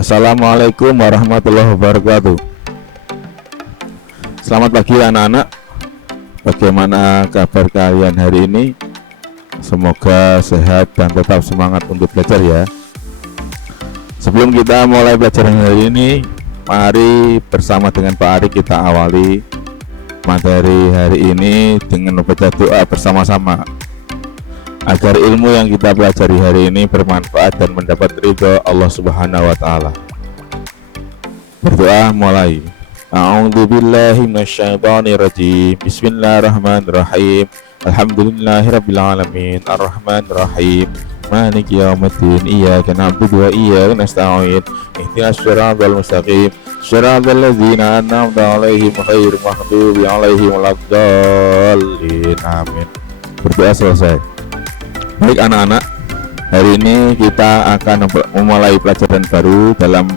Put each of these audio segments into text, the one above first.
Assalamualaikum warahmatullahi wabarakatuh. Selamat pagi anak-anak. Bagaimana kabar kalian hari ini? Semoga sehat dan tetap semangat untuk belajar ya. Sebelum kita mulai pelajaran hari ini, mari bersama dengan Pak Ari kita awali materi hari ini dengan membaca doa bersama-sama agar ilmu yang kita pelajari hari ini bermanfaat dan mendapat ridho Allah Subhanahu wa taala. Berdoa mulai. A'udzubillahi minasyaitonirrajim. Bismillahirrahmanirrahim. Alhamdulillahirabbil alamin. Arrahmanirrahim. Maliki yaumiddin. Iyyaka na'budu wa iyyaka nasta'in. Ihdinas siratal mustaqim. Shiratal ladzina an'amta 'alaihim ghairil maghdubi 'alaihim waladdallin. Amin. Berdoa selesai. Baik anak-anak, hari ini kita akan memulai pelajaran baru dalam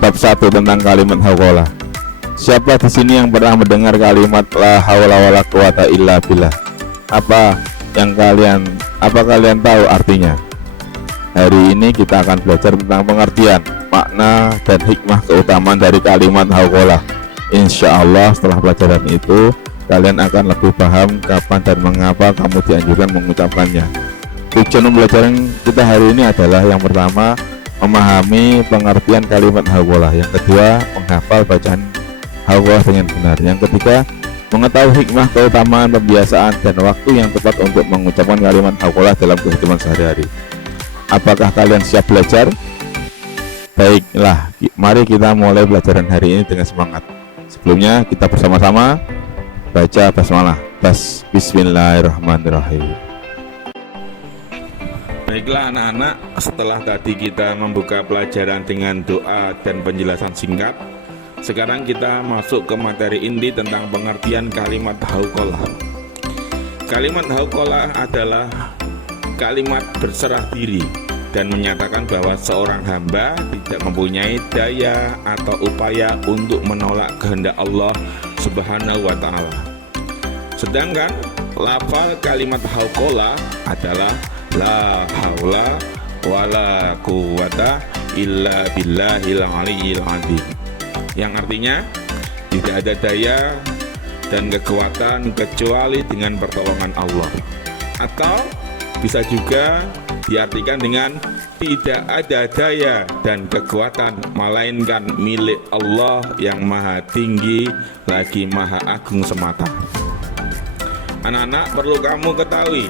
bab 1 tentang kalimat hauqalah. Siapa di sini yang pernah mendengar kalimat la haula wala quwata illa billah? Apa kalian tahu artinya? Hari ini kita akan belajar tentang pengertian, makna dan hikmah keutamaan dari kalimat hauqalah. Insya Allah setelah pelajaran itu kalian akan lebih paham kapan dan mengapa kamu dianjurkan mengucapkannya. Tujuan pembelajaran kita hari ini adalah yang pertama, memahami pengertian kalimat hauqalah. Yang kedua, menghafal bacaan hauqalah dengan benar. Yang ketiga, mengetahui hikmah keutamaan pembiasaan dan waktu yang tepat untuk mengucapkan kalimat hauqalah dalam kehidupan sehari-hari. Apakah kalian siap belajar? Baiklah, mari kita mulai pelajaran hari ini dengan semangat. Sebelumnya kita bersama-sama baca basmalah. Bismillahirrahmanirrahim. Baiklah anak-anak, setelah tadi kita membuka pelajaran dengan doa dan penjelasan singkat, sekarang kita masuk ke materi inti tentang pengertian kalimat hauqalah. Kalimat hauqalah adalah kalimat berserah diri dan menyatakan bahwa seorang hamba tidak mempunyai daya atau upaya untuk menolak kehendak Allah Subhanahu wa taala. Sedangkan lafal kalimat hauqalah adalah la haula wala quwata illa billahil aliyyil azim, yang artinya tidak ada daya dan kekuatan kecuali dengan pertolongan Allah, atau bisa juga diartikan dengan tidak ada daya dan kekuatan melainkan milik Allah yang maha tinggi lagi maha agung semata. Anak-anak, perlu kamu ketahui,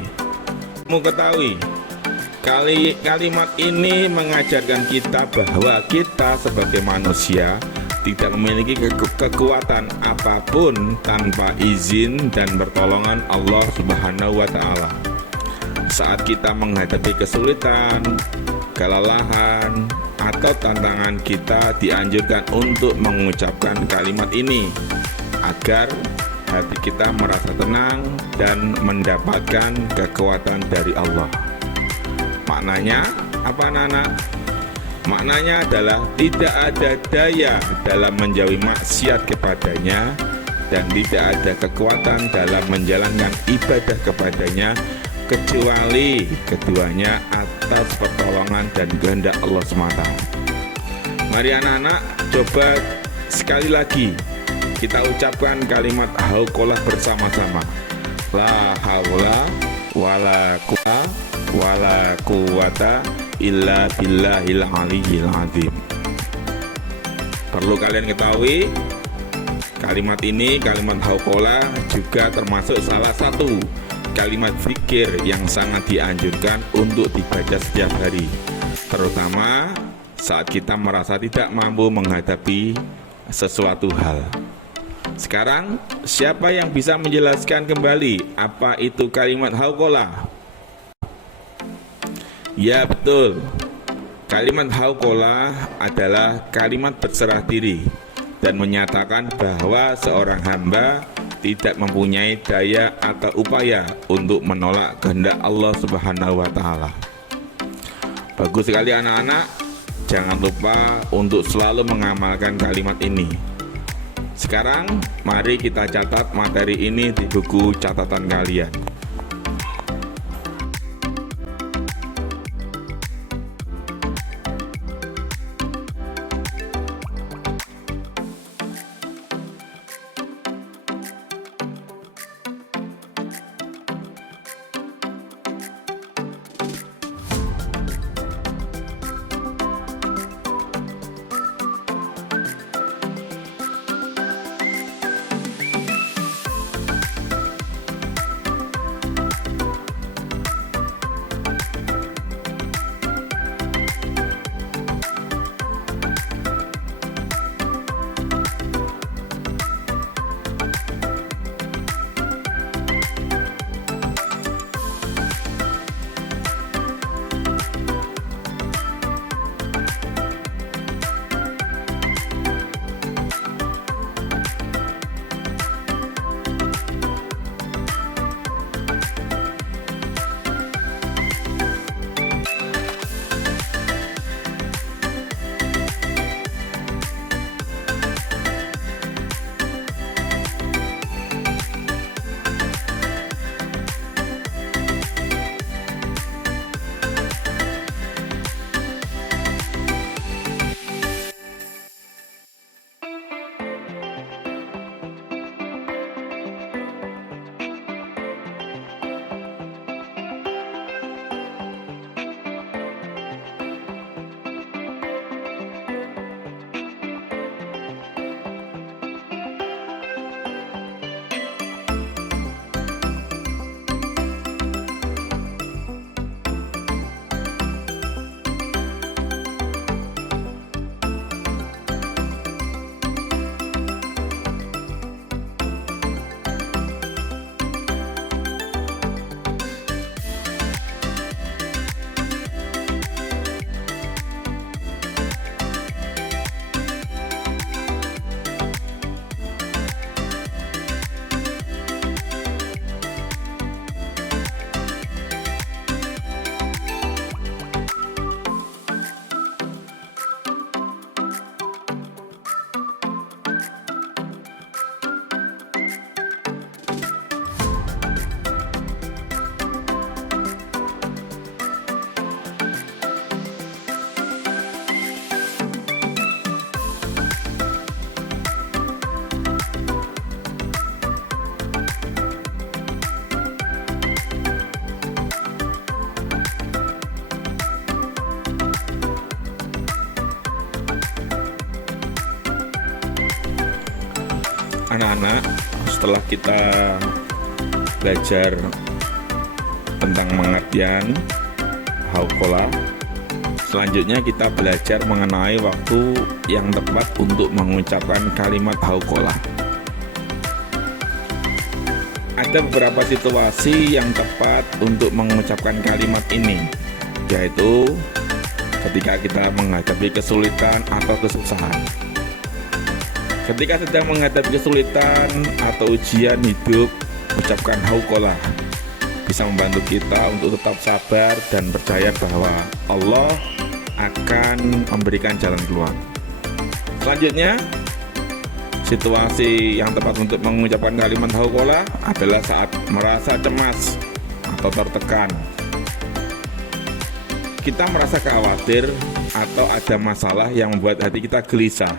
kalimat ini mengajarkan kita bahwa kita sebagai manusia tidak memiliki kekuatan apapun tanpa izin dan pertolongan Allah Subhanahu wa taala. Saat kita menghadapi kesulitan, kelelahan, atau tantangan, kita dianjurkan untuk mengucapkan kalimat ini agar hati kita merasa tenang dan mendapatkan kekuatan dari Allah. Maknanya apa anak-anak? Maknanya adalah tidak ada daya dalam menjauhi maksiat kepadanya dan tidak ada kekuatan dalam menjalankan ibadah kepadanya kecuali keduanya atas pertolongan dan kehendak Allah semata. Mari anak-anak, coba sekali lagi kita ucapkan kalimat hauqalah bersama-sama. La haula wala quwata illa billahil aliyyil azim. Perlu kalian ketahui, kalimat ini, kalimat hauqalah, juga termasuk salah satu kalimat zikir yang sangat dianjurkan untuk dibaca setiap hari, terutama saat kita merasa tidak mampu menghadapi sesuatu hal. Sekarang, siapa yang bisa menjelaskan kembali apa itu kalimat hauqalah? Ya, betul. Kalimat hauqalah adalah kalimat berserah diri dan menyatakan bahwa seorang hamba tidak mempunyai daya atau upaya untuk menolak kehendak Allah Subhanahu wa taala. Bagus sekali anak-anak. Jangan lupa untuk selalu mengamalkan kalimat ini. Sekarang mari kita catat materi ini di buku catatan kalian. Anak-anak, setelah kita belajar tentang pengertian hauqalah, selanjutnya kita belajar mengenai waktu yang tepat untuk mengucapkan kalimat hauqalah. Ada beberapa situasi yang tepat untuk mengucapkan kalimat ini, yaitu ketika kita menghadapi kesulitan atau kesusahan. Ketika sedang menghadapi kesulitan atau ujian hidup, ucapkan hauqalah bisa membantu kita untuk tetap sabar dan percaya bahwa Allah akan memberikan jalan keluar. Selanjutnya, situasi yang tepat untuk mengucapkan kalimat hauqalah adalah saat merasa cemas atau tertekan. Kita merasa khawatir atau ada masalah yang membuat hati kita gelisah.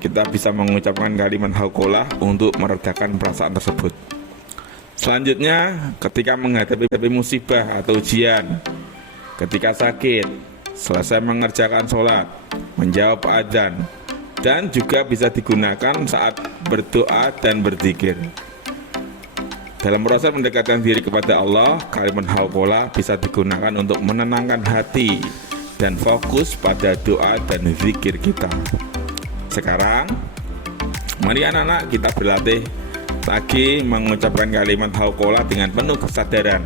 Kita bisa mengucapkan kalimat hauqalah untuk meredakan perasaan tersebut. Selanjutnya, ketika menghadapi musibah atau ujian, ketika sakit, selesai mengerjakan sholat, menjawab adzan, dan juga bisa digunakan saat berdoa dan berzikir. Dalam proses mendekatkan diri kepada Allah, kalimat hauqalah bisa digunakan untuk menenangkan hati dan fokus pada doa dan zikir kita. Sekarang, mari anak-anak kita berlatih lagi mengucapkan kalimat hauqalah dengan penuh kesadaran,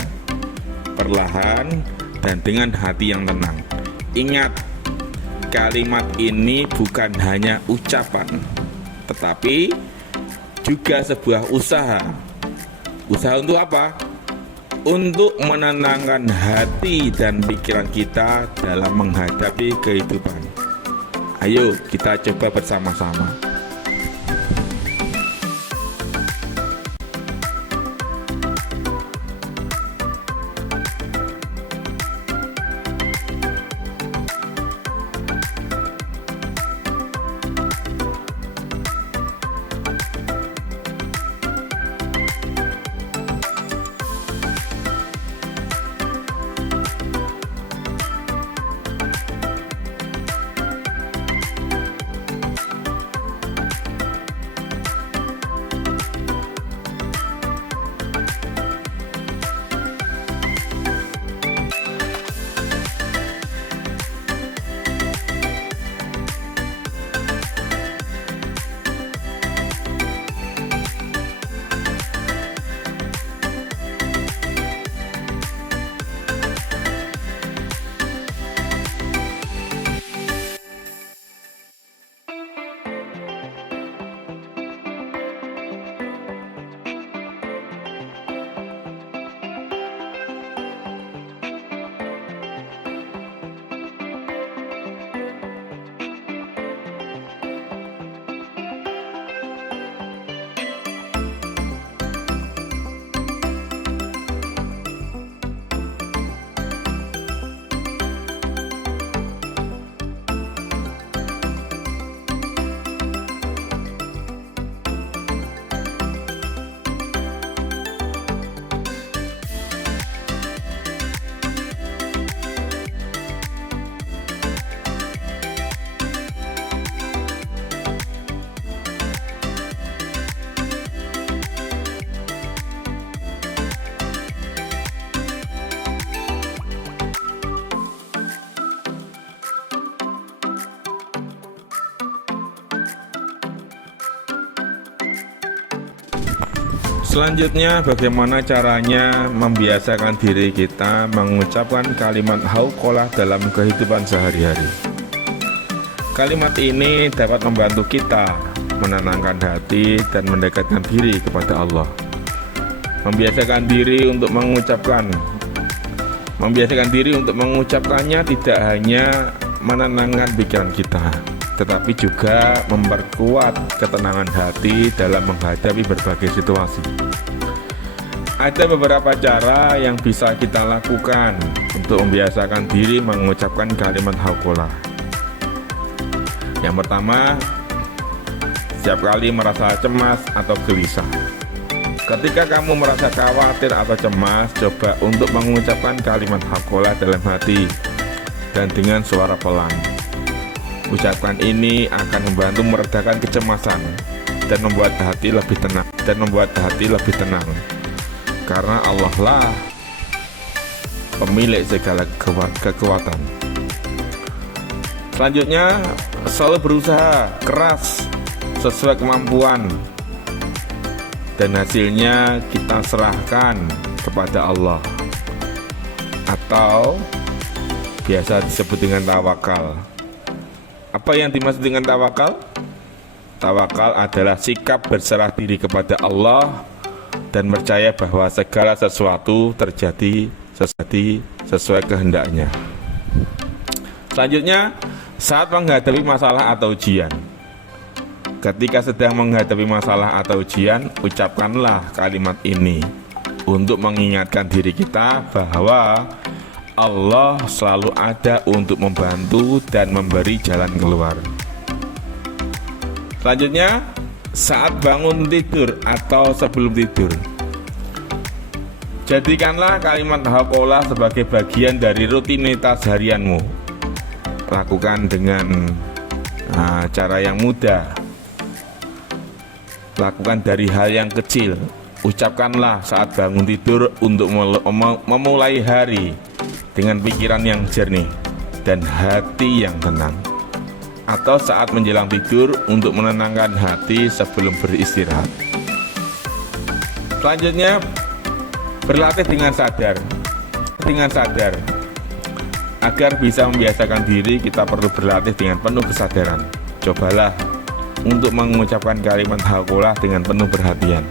perlahan, dan dengan hati yang tenang. Ingat, kalimat ini bukan hanya ucapan, tetapi juga sebuah usaha. Usaha untuk apa? Untuk menenangkan hati dan pikiran kita dalam menghadapi kehidupan. Ayo kita coba bersama-sama. Selanjutnya, bagaimana caranya membiasakan diri kita mengucapkan kalimat hauqalah dalam kehidupan sehari-hari. Kalimat ini dapat membantu kita menenangkan hati dan mendekatkan diri kepada Allah. Membiasakan diri untuk mengucapkannya tidak hanya menenangkan pikiran kita, tetapi juga memperkuat ketenangan hati dalam menghadapi berbagai situasi. Ada beberapa cara yang bisa kita lakukan untuk membiasakan diri mengucapkan kalimat hauqalah. Yang pertama, setiap kali merasa cemas atau gelisah. Ketika kamu merasa khawatir atau cemas, coba untuk mengucapkan kalimat hauqalah dalam hati dan dengan suara pelan. Ucapan ini akan membantu meredakan kecemasan dan membuat hati lebih tenang. Karena Allah lah pemilik segala kekuatan. Selanjutnya, selalu berusaha keras sesuai kemampuan, dan hasilnya kita serahkan kepada Allah, atau biasa disebut dengan tawakal. Apa yang dimaksud dengan tawakal? Tawakal adalah sikap berserah diri kepada Allah dan percaya bahwa segala sesuatu terjadi sesuai kehendaknya. Selanjutnya, saat menghadapi masalah atau ujian. Ketika sedang menghadapi masalah atau ujian, ucapkanlah kalimat ini untuk mengingatkan diri kita bahwa Allah selalu ada untuk membantu dan memberi jalan keluar. Selanjutnya, saat bangun tidur atau sebelum tidur, jadikanlah kalimat haqolah sebagai bagian dari rutinitas harianmu. Lakukan dengan cara yang mudah. Lakukan dari hal yang kecil. Ucapkanlah saat bangun tidur untuk memulai hari dengan pikiran yang jernih dan hati yang tenang, atau saat menjelang tidur untuk menenangkan hati sebelum beristirahat. Selanjutnya, berlatih dengan sadar. Agar bisa membiasakan diri, kita perlu berlatih dengan penuh kesadaran. Cobalah untuk mengucapkan kalimat haqolah dengan penuh perhatian,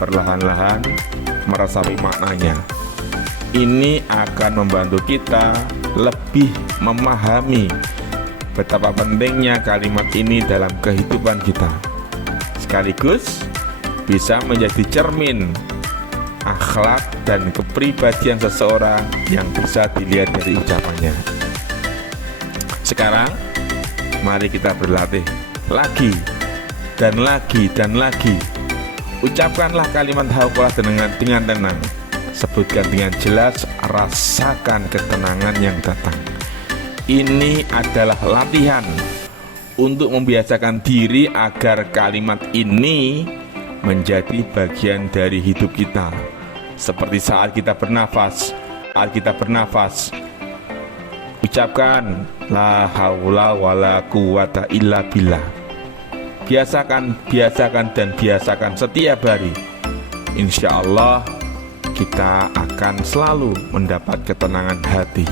perlahan-lahan meresapi maknanya. Ini akan membantu kita lebih memahami betapa pentingnya kalimat ini dalam kehidupan kita, sekaligus bisa menjadi cermin akhlak dan kepribadian seseorang yang bisa dilihat dari ucapannya. Sekarang, mari kita berlatih lagi dan lagi. Ucapkanlah kalimat haqolah dengan tenang. Sebutkan dengan jelas, rasakan ketenangan yang datang. Ini adalah latihan untuk membiasakan diri agar kalimat ini menjadi bagian dari hidup kita. Seperti saat kita bernafas, ucapkan la haula wala quwata illa billah. Biasakan setiap hari. Insya Allah kita akan selalu mendapat ketenangan hati.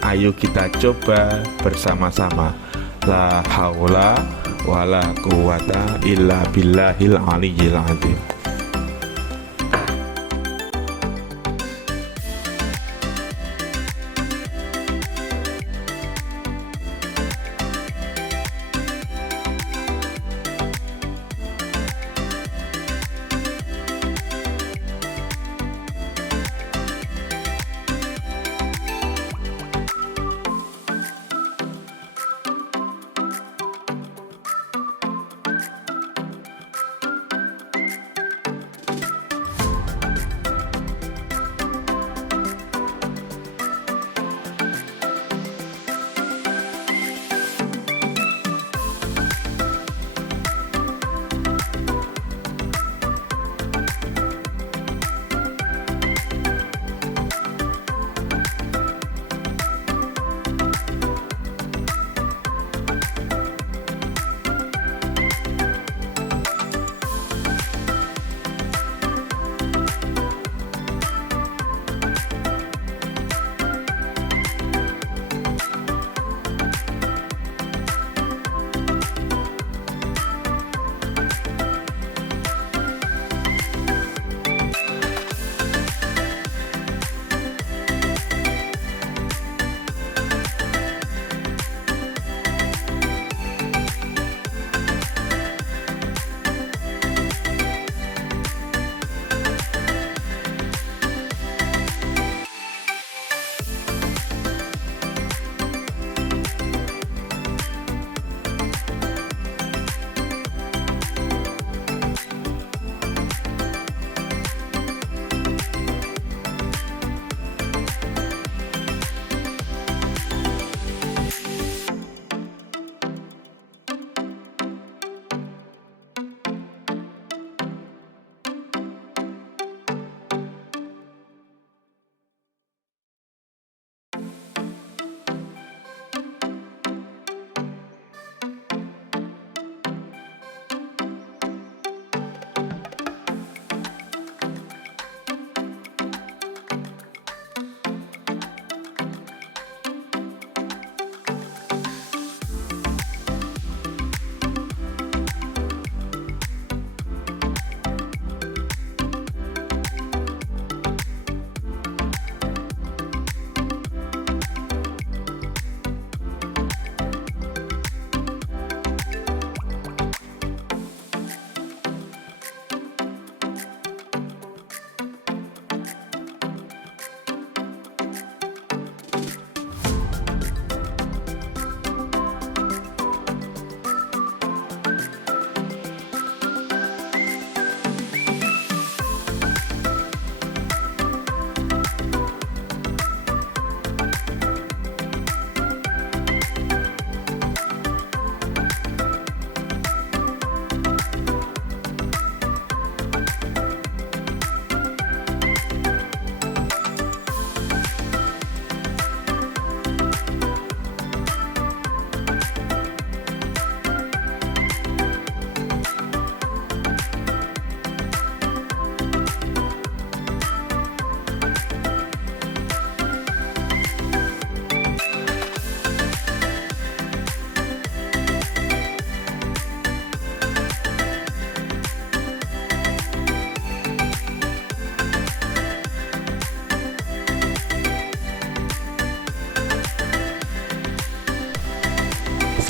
Ayo kita coba bersama-sama. La haula wala quwata illa billahil aliyyil azim.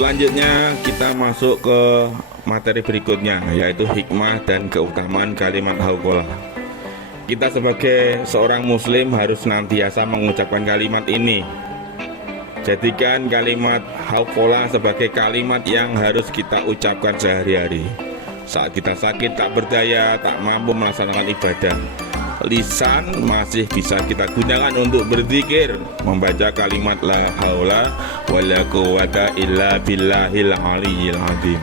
Selanjutnya kita masuk ke materi berikutnya, yaitu hikmah dan keutamaan kalimat hauqalah. Kita sebagai seorang muslim harus senantiasa mengucapkan kalimat ini. Jadikan kalimat hauqalah sebagai kalimat yang harus kita ucapkan sehari-hari. Saat kita sakit, tak berdaya, tak mampu melaksanakan ibadah, lisan masih bisa kita gunakan untuk berzikir, membaca kalimat la haula wala quwata illa billahil aliyyil azim.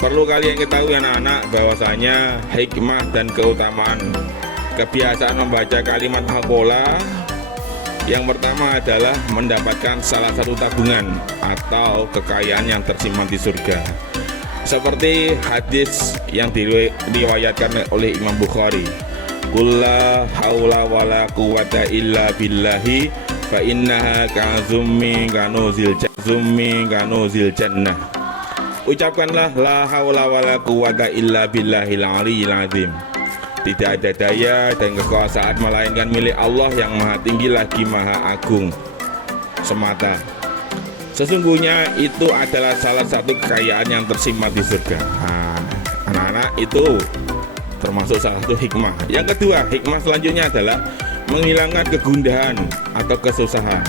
Perlu kalian ketahui anak-anak bahwasanya hikmah dan keutamaan kebiasaan membaca kalimat hauqalah yang pertama adalah mendapatkan salah satu tabungan atau kekayaan yang tersimpan di surga. Seperti hadis yang diriwayatkan oleh Imam Bukhari, qul la haula wala quwata illa billahi fa innaha ka'zummi kanuzil jannah. Ucapkanlah la haula wala quwata illa billahil aliyyil azim. Tidak ada daya dan kekuasaan melainkan milik Allah yang maha tinggi lagi maha agung semata. Sesungguhnya itu adalah salah satu kekayaan yang tersimpan di surga. Anak-anak, itu termasuk salah satu hikmah. Yang kedua, hikmah selanjutnya adalah menghilangkan kegundahan atau kesusahan.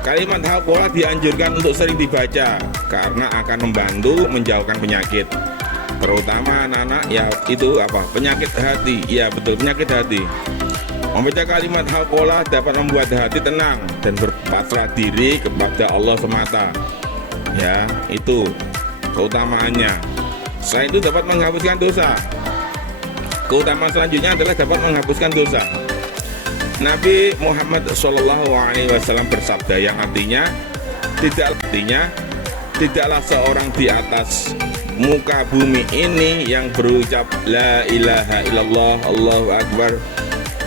Kalimat hauqalah dianjurkan untuk sering dibaca karena akan membantu menjauhkan penyakit, terutama anak-anak, ya itu apa? Penyakit hati. Ya betul, penyakit hati. Membaca kalimat hauqalah dapat membuat hati tenang dan berpasrah diri kepada Allah semata. Ya, itu keutamaannya. Selain itu dapat menghapuskan dosa. Keutamaan selanjutnya adalah dapat menghapuskan dosa. Nabi Muhammad SAW bersabda yang artinya tidaklah seorang di atas muka bumi ini yang berucap la ilaha illallah Allahu akbar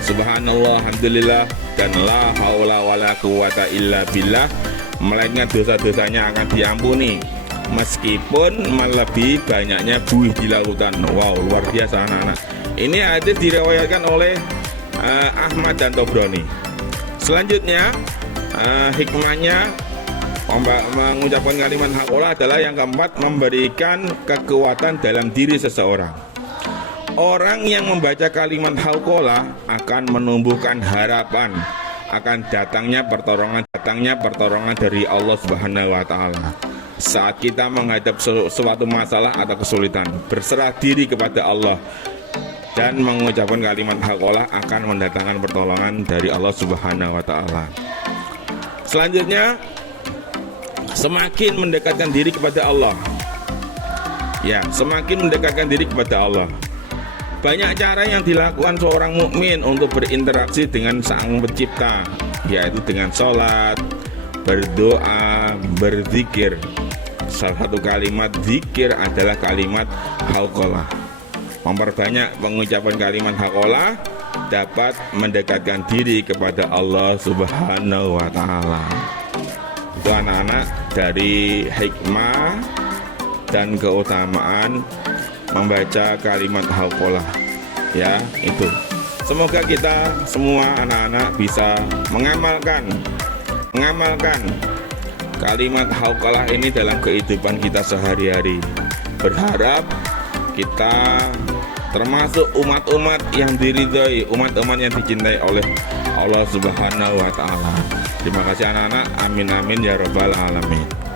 subhanallah alhamdulillah dan la haula wala quwata illa billah, melainkan dosa-dosanya akan diampuni meskipun melebihi banyaknya buih di lautan. Wow, luar biasa anak-anak. Ini hadis diriwayatkan oleh Ahmad dan Tobroni. Selanjutnya hikmahnya mengucapkan kalimat hauqalah adalah yang keempat, memberikan kekuatan dalam diri seseorang. Orang yang membaca kalimat hauqalah akan menumbuhkan harapan akan datangnya pertolongan dari Allah Subhanahu wa taala. Saat kita menghadap suatu masalah atau kesulitan, berserah diri kepada Allah dan mengucapkan kalimat hauqalah akan mendatangkan pertolongan dari Allah Subhanahu wa taala. Selanjutnya, semakin mendekatkan diri kepada Allah. Ya, semakin mendekatkan diri kepada Allah. Banyak cara yang dilakukan seorang mukmin untuk berinteraksi dengan Sang Pencipta, yaitu dengan sholat, berdoa, berzikir. Salah satu kalimat zikir adalah kalimat hauqalah. Memperbanyak pengucapan kalimat hauqalah dapat mendekatkan diri kepada Allah Subhanahu wa taala. Itu anak-anak dari hikmah dan keutamaan membaca kalimat hauqalah. Ya, itu. Semoga kita semua anak-anak bisa mengamalkan kalimat hauqalah ini dalam kehidupan kita sehari-hari. Berharap kita termasuk umat-umat yang diridhoi, umat-umat yang dicintai oleh Allah Subhanahu wa taala. Terima kasih anak-anak. Amin amin ya rabbal alamin.